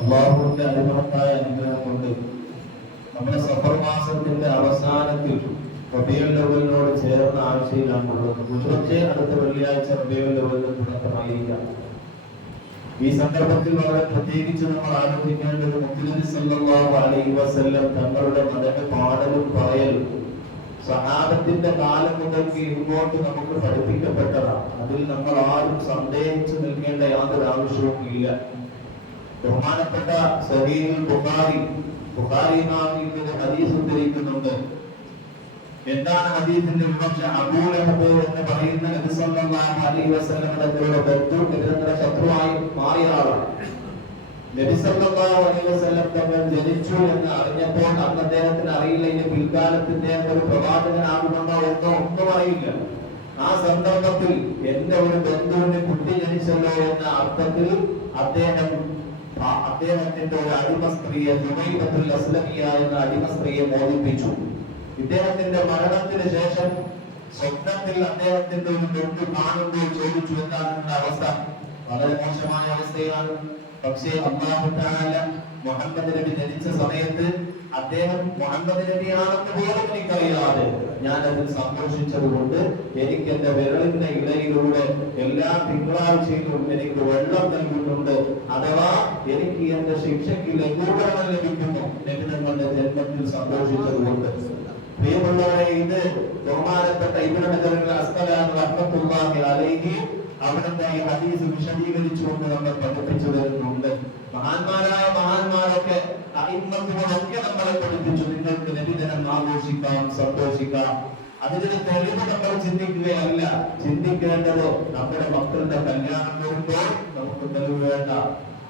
അള്ളാഹുവിന്റെ അതിമഹത്തായ അനുഗ്രഹം കൊണ്ട് നമ്മുടെ സഫർ മാസത്തിന്റെ അവസാനത്തിൽ റബീഉൽ അവ്വലിനോട് ചേർന്ന ആഴ്ചയിലാണുള്ളത്. ഒരുപക്ഷെ അടുത്ത വെള്ളിയാഴ്ച റബീഉൽ അവ്വലിന് തുടക്കമായിരിക്കാം. ഈ സന്ദർഭത്തിൽ വളരെ പ്രത്യേകിച്ച് നമ്മൾ ആലോചിക്കേണ്ടത് മുഹമ്മദ് സല്ലല്ലാഹു അലൈഹി വസല്ലം തങ്ങളുടെ മതത്തെ പാടലും പറയലും സഹാബത്തിന്റെ കാലം മുതൽക്ക് ഇങ്ങോട്ട് നമുക്ക് പഠിപ്പിക്കപ്പെട്ടതാണ്. അതിൽ നമ്മൾ ആരും സന്ദേഹിച്ചു നിൽക്കേണ്ട യാതൊരു ആവശ്യവും ഇല്ല. ബഹുമാനപ്പെട്ട സഹീഹുൽ ബുഖാരി ഇമാമിൽ നിന്ന് ഹദീസ് ഉദ്ധരിക്കുന്നുണ്ട്. എന്താണ് ഹദീസിന്റെ വിവക്ഷ? അബൂ ലഹബ് എന്ന് പറയുന്ന നബി സല്ലല്ലാഹു അലൈഹി വസല്ലം തങ്ങളുടെ ബന്ധുവിന്റെ ശത്രുവായി മാറിയ ആളാണ്. നബി സല്ലല്ലാഹു അലൈഹി വസല്ലം തങ്ങൾ ജനിച്ചു എന്ന് അറിഞ്ഞപ്പോൾ അന്ന് അദ്ദേഹത്തിന് അറിയില്ല ഇനി പിൽക്കാലത്തിന്റെ ഒരു പ്രവാചകനാകുമെന്നോ ഒന്നും അറിയില്ല. ആ സന്ദർഭത്തിൽ എന്റെ ഒരു ബന്ധുവിന് കുട്ടി ജനിച്ചല്ലോ എന്ന അർത്ഥത്തിൽ അദ്ദേഹത്തിന്റെ ഒരു അടിമ സ്ത്രീയെ ദുബൈബത്തുൽ അസ്ലമിയ എന്ന അടിമ സ്ത്രീയെ മോചിപ്പിച്ചു. ഇദ്ദേഹത്തിന്റെ മരണത്തിന് ശേഷം സ്വപ്നത്തിൽ അദ്ദേഹത്തിന്റെ ഒരു ബന്ധു കാണുമ്പോൾ ചോദിച്ചു, എന്താണ് നിങ്ങളുടെ അവസ്ഥ? വളരെ മോശമായ അവസ്ഥയാണ്. പക്ഷേ അല്ലാഹു തആല മുഹമ്മദ് നബി ജനിച്ച സമയത്ത് അദ്ദേഹം മുഹമ്മദ് നബിയാണെന്ന് പോലും എനിക്കറിയാതെ ഞാൻ അതിൽ സന്തോഷിച്ചതുകൊണ്ട് എനിക്ക് എന്റെ വിരലിന്റെ ഇടയിലൂടെ എല്ലാ തിങ്കളാഴ്ചയിലും എനിക്ക് വെള്ളം നൽകുന്നുണ്ട്. അഥവാ എനിക്ക് എന്റെ ശിക്ഷയ്ക്ക് ലഘൂകരണം ലഭിക്കുന്നു നബി തങ്ങളുടെ ജന്മത്തിൽ സന്തോഷിച്ചതുകൊണ്ട്. പ്രിയമുള്ളവരെ, ഇത് ബഹുമാനപ്പെട്ട ഇബ്നു ഹജർ അൽ അസ്ഖലാനി റഹ്മത്തുള്ളാഹി അലൈഹി അവിടുത്തെ ഈ ഹദീസ് വിശദീകരിച്ചുകൊണ്ട് നമ്മൾ പഠിപ്പിച്ചു വരുന്നുണ്ട്. മഹാന്മാരൊക്കെ അഇമ്മത്തുകളൊക്കെ നമ്മളെ പഠിപ്പിച്ചു, നിങ്ങൾക്ക് നബിദിനം ആഘോഷിക്കാം, സന്തോഷിക്കാം. അതിനൊരു തെളിവ് നമ്മൾ ചിന്തിക്കുകയല്ല. ചിന്തിക്കേണ്ടത് നമ്മുടെ മക്കളുടെ കല്യാണം വരുമ്പോൾ നമുക്ക് തെളിവ് വേണ്ട.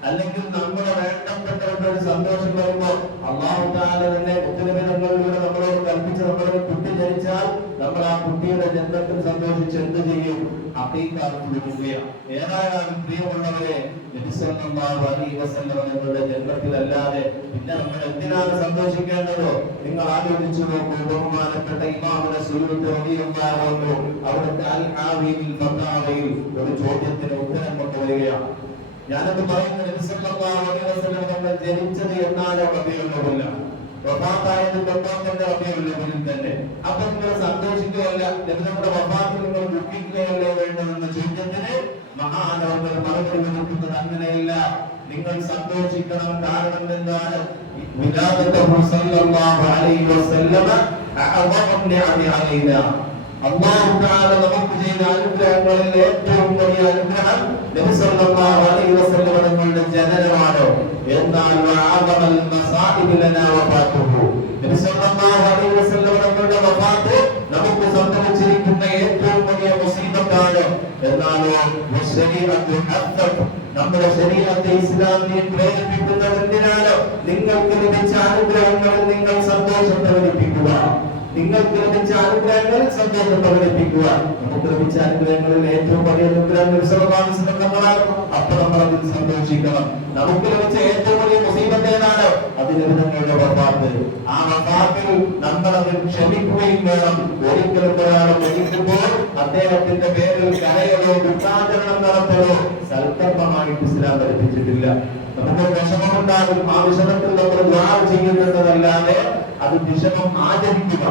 അല്ലെങ്കിൽ നമ്മുടെ വേണ്ടപ്പെട്ടവരുടെ ഒരു സന്തോഷം വരുമ്പോൾ അല്ലാഹു തആല തന്നെ ഉത്തരവിധങ്ങളിലൂടെ നമ്മളോട് കൽപ്പിച്ച് നമ്മളൊരു കുട്ടി ജനിച്ചാൽ നമ്മൾ ആ കുട്ടിയുടെ ജന്മത്തിൽ സന്തോഷിച്ച് എന്ത് ചെയ്യും? അഖീഖാക്കുകയാണ്. ഏതായാലും പ്രിയമുള്ളവരെ, നബി സല്ലല്ലാഹു അലൈഹി വസല്ലം തങ്ങളുടെ ജന്മത്തിലല്ലാതെ പിന്നെ നമ്മൾ എന്തിനാണ് സന്തോഷിക്കേണ്ടത്? നിങ്ങൾ ആലോചിച്ചു നോക്കൂ. ബഹുമാനപ്പെട്ട ഇമാമുൽ സുയൂത്തി റളിയല്ലാഹു അൻഹു അവിടുത്തെ അൽ ഹാവിയിൽ ഫതാവയിൽ ഒരു ചോദ്യത്തിന് ഉത്തരം കൊണ്ടുവരികയാണ്. ഞാനത് പറയുന്നത് നബി സല്ലല്ലാഹു അലൈഹി വസല്ലം തങ്ങൾ ജനിച്ചത് എന്നാലോ റബീഉൽ അവ്വലാണ്, വഫാത്തായത് തൊട്ടാന്റെ റബീഉൽ അവ്വലിൽ തന്നെ. അപ്പൊ നിങ്ങൾ സന്തോഷിക്കുകയല്ല, നബി നമ്മുടെ വഫാത്തിൽ നിങ്ങൾ ദുഃഖിക്കുകയല്ലേ വേണ്ടതെന്ന ചോദ്യത്തിന് മഹാനവകൾ മറുപടി കൊടുക്കുന്നത് അങ്ങനെയല്ല. നിങ്ങൾ സന്തോഷിക്കണം. കാരണം എന്താണ്? വിലാദത്തുഹു സല്ലല്ലാഹു അലൈഹി വസല്ലം അഅ്ളമു നിഅമി അലൈനാ. അല്ലാഹു തആല നമുക്ക് ചെയ്ത അനുഗ്രഹങ്ങളിൽ ഏറ്റവും വലിയ അനുഗ്രഹം നബി സല്ലല്ലാഹു അലൈഹി വസല്ലം തങ്ങളുടെ ജനനമാണ്. എന്നാൽ വഅഅദമൽ മസാഇബ് ലനാ വഫാത്തുഹു. നബി സല്ലല്ലാഹു അലൈഹി വസല്ലം തങ്ങളുടെ വഫാത്ത് നമുക്ക് സംഭവിച്ചിരിക്കുന്ന ഏറ്റവും വലിയ മുസീബത്താണ്. എന്നാലോ ശരീഅത്തു ഹദ്ദത്ത്, നമ്മുടെ ശരീഅത്തെ ഇസ്ലാമിനെ പ്രേരിപ്പിക്കുന്നത് എന്തിനാണ്? നിങ്ങൾക്ക് ലഭിച്ച അനുഗ്രഹങ്ങളിൽ നിങ്ങൾ സന്തോഷം പ്രകടിപ്പിക്കുക. നിങ്ങൾക്ക് ലഭിച്ച അനുഗ്രഹങ്ങളിൽ സന്തോഷം പ്രകടിപ്പിക്കുക. നമുക്ക് ലഭിച്ച അനുഗ്രഹങ്ങളിൽ ഏറ്റവും വലിയ അനുഗ്രഹം അപ്പൊ നമ്മൾ അതിൽ സന്തോഷിക്കണം. നമുക്ക് ലഭിച്ച ഏറ്റവും വലിയ മുസീബത്ത് ഏതാണ്? അതിന് നിങ്ങളുടെ വഫാത്ത്. ആ വഫാത്തിൽ നമ്മൾ അതിൽ ക്ഷമിക്കുകയും വേണം. ഒരിക്കലും ഒരാളെ മരിക്കുമ്പോൾ അദ്ദേഹത്തിന്റെ പേരിൽ കരയലോ ദുഃഖാചരണം നടത്തലോ സൽക്കർമ്മമായിട്ട് ഇസ്ലാം പഠിപ്പിച്ചിട്ടില്ല. നമുക്ക് വിഷമമുണ്ടാകും. ആ വിഷമത്തിൽ നമ്മൾ ദുആ ചെയ്യുന്നതല്ലാതെ അത് വിഷമം ആചരിക്കുക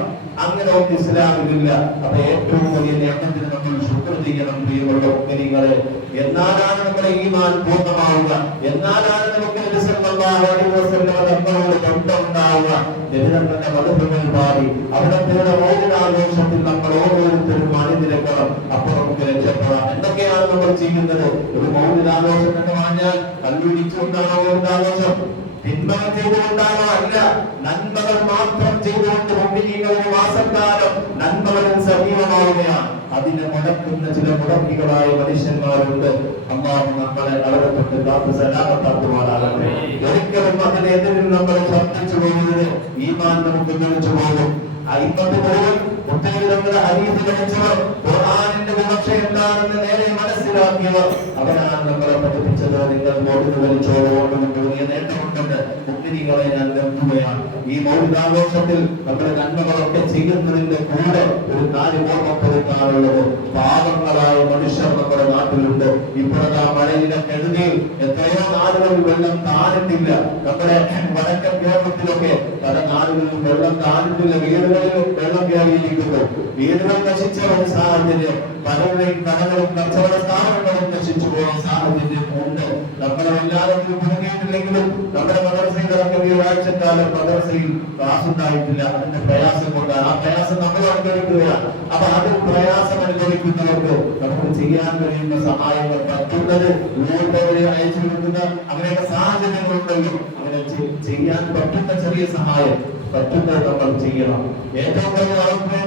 അങ്ങനെ ഒന്നും ഇസ്ലാമിലില്ല. അപ്പൊ ഏറ്റവും വലിയ നേട്ടത്തിന് നമ്മൾ ശുക്ർ ചെയ്യണം പ്രിയമുള്ള മുഅ്മിനീങ്ങളെ. എന്നാലാണ് നമ്മുടെ ഈമാൻ പൂർണ്ണമാവുക, എന്നാലാണ് നമുക്ക് നബി സല്ലല്ലാഹു അലൈഹി വസല്ലം തങ്ങളോട് ബന്ധമുണ്ടാവുക. നബി തങ്ങളുടെ മധുരങ്ങൾ പാടി അവിടത്തെ മൗലികാഘോഷത്തിൽ നമ്മൾ ഓരോരുത്തരും അണിനിരക്കണം. അപ്പൊ നമുക്ക് രക്ഷപ്പെടാം. എന്തൊക്കെയാണ് നമ്മൾ ചെയ്യുന്നത്? ഒരു മൗലികാഘോഷം എന്ന് പറഞ്ഞാൽ കല്ലുടിച്ചുകൊണ്ടാണ് മൗലികാഘോഷം. തിന്മകൾ ചെയ്തുകൊണ്ടാണോ? അല്ല, നന്മകൾ മാത്രം ചെയ്തുകൊണ്ട് മുഅ്മിനീങ്ങളുടെ മാസക്കാലം നന്മകളിൽ സജീവമാവുകയാണ്. അതിനെ മുടക്കുന്ന ചില മുടക്കികളായ മനുഷ്യന്മാരുണ്ട്. അല്ലാഹു നമ്മളെ അവരെ തൊട്ട് കാത്തു സലാമത്താക്കുമാറാകട്ടെ. ഒരിക്കലും അതിനെതിരിൽ നമ്മൾ ശ്രദ്ധിച്ചു പോകുന്നത് ഈമാൻ നമുക്ക് തെളിച്ചു പോകും. അയിമ്മത്ത് മുഴുവൻ മുത്തനബിയുടെ ഹദീസ് പഠിച്ചവർ, ഖുർആനിന്റെ വിവക്ഷ എന്താണെന്ന് നേരെ മനസ്സിലാക്കിയവർ അവരാണ് നമ്മളെ പഠിപ്പിച്ചത്. നിങ്ങൾ മൗലിക വലിച്ചോടുകൊണ്ട് വലിയ നേട്ടമുണ്ടെന്ന് മുക്തിനികളെ ഞാൻ നിർത്തുകയാണ്. ഈ മൗലികാഘോഷത്തിൽ നമ്മുടെ നന്മകളൊക്കെ ചെയ്യുന്നതിന്റെ കൂടെ ഒരു കാര്യം ഓർമ്മപ്പെടുത്താനുള്ളത്, പാവങ്ങളായ മനുഷ്യർ നമ്മുടെ നാട്ടിലുണ്ട്. ഇപ്പോഴത്തെ മഴയിലെ കെടുതിയിൽ എത്രയോ നാടുകളിൽ വെള്ളം താഴ്ന്നില്ല. നമ്മുടെ വടക്കൻ കേരളത്തിലൊക്കെ പല നാടുകളിലും വെള്ളം താഴ്ന്നില്ല, വീടുകളിലും വെള്ളം കയറിയിരിക്കുന്നു. വീടുകൾ നശിച്ച ഒരു സാഹചര്യം, പലരുടെയും കടകളും കച്ചവട സ്ഥാപനങ്ങളും നശിച്ചു പോയ സാഹചര്യം ഉണ്ട്. നമ്മളെല്ലാവരും കുടുങ്ങിയിട്ടില്ലെങ്കിലും നമ്മുടെ മദ്രസയിലൊക്കെ വ്യാഴാഴ്ചക്കാലം മദ്രസയിൽ ക്ലാസ് ഉണ്ടായിട്ടില്ല. അതിന്റെ പ്രയാസം കൊണ്ടാണ്. ആ പ്രയാസം നമ്മൾ അനുഭവിക്കുകയാണ്. അപ്പൊ അത് പ്രയാസം അനുഭവിക്കുന്നവർക്ക് നമുക്ക് ചെയ്യാൻ കഴിയുന്ന സഹായങ്ങൾ പറ്റുന്നത് ഊർവരെ അയച്ചു കൊടുക്കുന്ന അങ്ങനെയുള്ള സാഹചര്യങ്ങളുണ്ടല്ലോ. അങ്ങനെ ചെയ്യാൻ പറ്റുന്ന ചെറിയ സഹായം പറ്റുന്നത് നമ്മൾ ചെയ്യണം. ഏറ്റവും വലിയ അവർക്ക്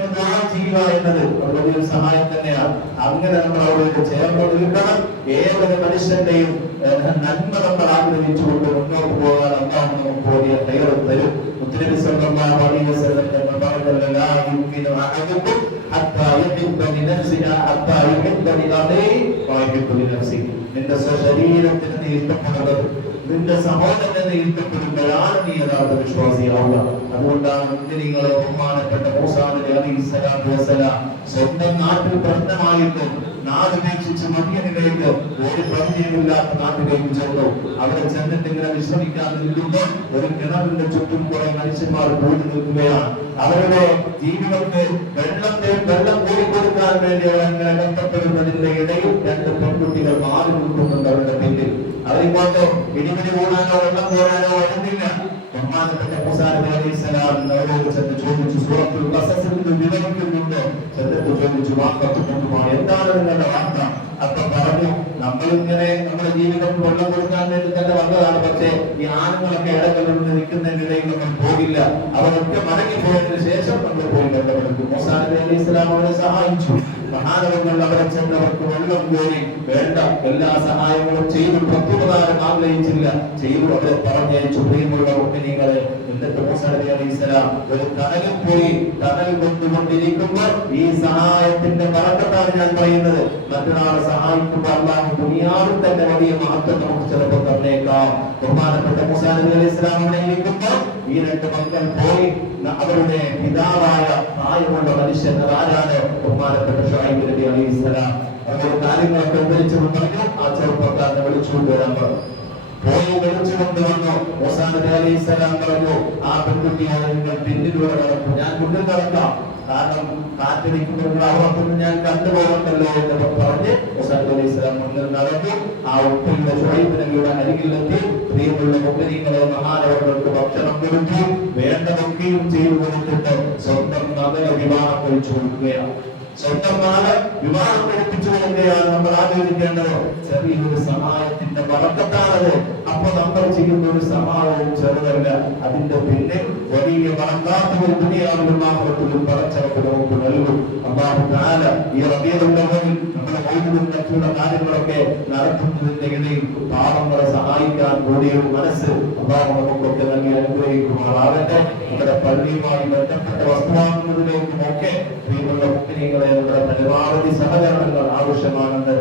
ചെയ്യുക എന്നത് വലിയൊരു സഹായം തന്നെയാണ്. അങ്ങനെ നമ്മൾ അവരോട് ചേർന്നുകൊണ്ടിരിക്കണം. ഏതൊരു മനുഷ്യന്റെയും നന്മ നമ്മൾ ആഗ്രഹിച്ചുകൊണ്ട് മുന്നോട്ട് പോകാൻ അല്ലാഹു നമുക്ക് വലിയ ഖൈറ് തരും. മുത്തനബി സല്ലല്ലാഹു അലൈഹി വസല്ലം തങ്ങൾ പറഞ്ഞത്, ലാ യുമിനു അഹദുക്കും ഹത്താ യുഹിബ്ബ ലിനഫ്സിഹി ഹത്താ യുഹിബ്ബ ലിഅഖീഹി വ യുഹിബ്ബ ലിനഫ്സിഹി. നിന്റെ ശരീരത്തിന് നീ ഇഷ്ടപ്പെടുന്നത്, നിന്റെ സഹോദരനെ ഇഷ്ടപ്പെടുമ്പോഴാണ് നീ യഥാർത്ഥ വിശ്വാസിയാവുക. അതുകൊണ്ടാണ് മുസ്ലിങ്ങളെ ബഹുമാനപ്പെട്ട മൂസാ നബി അലൈഹിസ്സലാത്തു വസ്സലാം സ്വന്തം നാട്ടിൽ പ്രശ്നമായിട്ട് നാടുപേക്ഷിച്ച് മദീനയിലേക്ക്, ഒരു പരിചയമില്ലാത്ത നാട്ടിലേക്ക് ചെന്നു. അവിടെ ചെന്നിട്ട് ഇങ്ങനെ വിശ്രമിക്കാൻ നിൽക്കുമ്പോൾ ഒരു കിണറിന്റെ ചുറ്റും കുറെ മനുഷ്യന്മാർ കൂടി നിൽക്കുകയാണ്. അവരുടെ ജീവികൾക്ക് വെള്ളം കൂടിക്കൊടുക്കാൻ വേണ്ടി അവരങ്ങനെ കഷ്ടപ്പെടുന്നതിന്റെ ഇടയിൽ രണ്ട് പെൺകുട്ടികൾ മാറി നിൽക്കുന്നുണ്ട് അവരുടെ പിന്നിൽ. അവരിങ്ങോട്ട് ഇടിപിടി കൂടാനോ വെള്ളം കോരാനോ വരുന്നില്ല. ബഹുമാനപ്പെട്ട മൂസാ നബി അലൈഹിസ്സലാം അവരോട് ചെന്ന് ചോദിച്ചു, സൂറത്തുൽ ഖസസിൽ നിന്ന് വിവരിക്കുന്നുണ്ട്. ചെന്നിട്ട് ചോദിച്ചു, എന്താണ് നിങ്ങളുടെ വാർത്ത? അപ്പൊ പറഞ്ഞു, നമ്മളിങ്ങനെ നമ്മുടെ ജീവിതം വെള്ളം കൊടുക്കാൻ വേണ്ടി തന്നെ വന്നതാണ്. പക്ഷേ ഈ ആണുങ്ങളൊക്കെ ഇടകളിൽ നിൽക്കുന്നതിനിടയിൽ നമ്മൾ പോകില്ല. അവരൊക്കെ മടങ്ങിപ്പോയതിനു ശേഷം നമ്മൾ പോയി ബന്ധപ്പെടുക്കും. മൂസാ നബി അലൈഹിസ്സലാം അവരെ സഹായിച്ചു. മഹാനവങ്ങൾ അവരെ ചെന്നവർക്ക് വെള്ളം കോരി വേണ്ട എല്ലാ സഹായങ്ങളും ചെയ്തു. പ്രത്യുപകാരം ആഗ്രഹിച്ചില്ല, ചെയ്തു. അവരെ പറഞ്ഞയച്ചു. പ്രിയമുള്ള മുഅ്മിനീങ്ങളെ, എന്നിട്ട് മൂസാ നബി അലൈഹിസ്സലാം ഒരു കടലിൽ പോയി കടൽ കൊണ്ടുകൊണ്ടിരിക്കുമ്പോൾ ഈ സഹായത്തിന്റെ ബറക്കത്താണ് ഞാൻ പറയുന്നത്. മറ്റൊരാളെ സഹായിക്കുമ്പോൾ അല്ലാഹു ദുനിയാവിൽ തന്നെ വലിയ മഹത്വം നമുക്ക് ചിലപ്പോൾ തന്നേക്കാം. ബഹുമാനപ്പെട്ട മൂസാ നബി അലൈഹിസ്സലാം അവിടെ ഇരിക്കുമ്പോൾ ഈ രണ്ട് മക്കൾ പോയി അവരുടെ പിതാവായ പ്രായമുള്ള മനുഷ്യൻ ആരാണ്? ബഹുമാനപ്പെട്ട ശുഐബ് നബി അലൈഹിസ്സലാം. അവരുടെ കാര്യങ്ങളൊക്കെ വിവരിച്ചു പറഞ്ഞു. ആ ചെറുപ്പക്കാരനെ വിളിച്ചുകൊണ്ട് വരാൻ പറഞ്ഞു. പോയി വിളിച്ചുകൊണ്ട് വന്നു. മൂസാ നബി അലൈഹിസ്സലാം പറഞ്ഞു, ആ പെൺകുട്ടിയോട് നിങ്ങൾ പിന്നിലൂടെ നടക്കും, ഞാൻ മുന്നിൽ നടക്കാം, കാരണം കാറ്റടിക്കുമ്പോഴുള്ള അവർക്ക് ഞാൻ കണ്ടുപോകണ്ടല്ലോ എന്ന് പറഞ്ഞ് മൂസാ നബി അലൈഹിസ്സലാം മുന്നിൽ നടന്നു. ആ ഉപ്പയുടെ ശുഐബ് നബിയുടെ അരികിലെത്തി. പ്രിയമുള്ള മുഅ്മിനീങ്ങളെ, മഹാനവർക്ക് ഭക്ഷണം കൊടുത്തു, വേണ്ടതൊക്കെയും ചെയ്തു കൊടുത്തിട്ട് സ്വന്തം മകനെ വിവാഹം കഴിച്ചു കൊടുക്കുകയാണ്. സ്വന്തം മകനെ വിവാഹം കഴിപ്പിച്ചു കൊടുക്കുകയാണ് നമ്മൾ ആലോചിക്കേണ്ടത്. ചെറിയൊരു സഹായത്തിന്റെ ബറക്കത്താണത്. അപ്പൊ നമ്മൾ ചെയ്യുന്ന ഒരു സഹായവും ചെറുതല്ല, അതിന്റെ പിന്നിൽ വലിയ ബറക്കാത്തും ദുനിയാവിലും ആഖിറത്തിലും പടച്ചവൻ നമുക്ക് നൽകും. അല്ലാഹു തആല ഈ റബീഉൽ അവ്വലിൽ നമ്മുടെ മൗലിദും മറ്റുള്ള കാര്യങ്ങളൊക്കെ നടത്തുന്നതിന്റെ ഇടയിൽ പാവങ്ങളെ സഹായിക്കാൻ കൂടിയൊരു മനസ്സ് അല്ലാഹു നമുക്കൊക്കെ നൽകി അനുഗ്രഹിക്കുമാറാകട്ടെ. നമ്മുടെ പള്ളിയുമായി ബന്ധപ്പെട്ട വസ്തുവാങ്ങുന്നതിലേക്കും ഒക്കെ പ്രിയമുള്ള മുഅ്മിനീങ്ങളെ, നമ്മുടെ പരമാവധി സഹകരണങ്ങൾ ആവശ്യമാണെന്ന്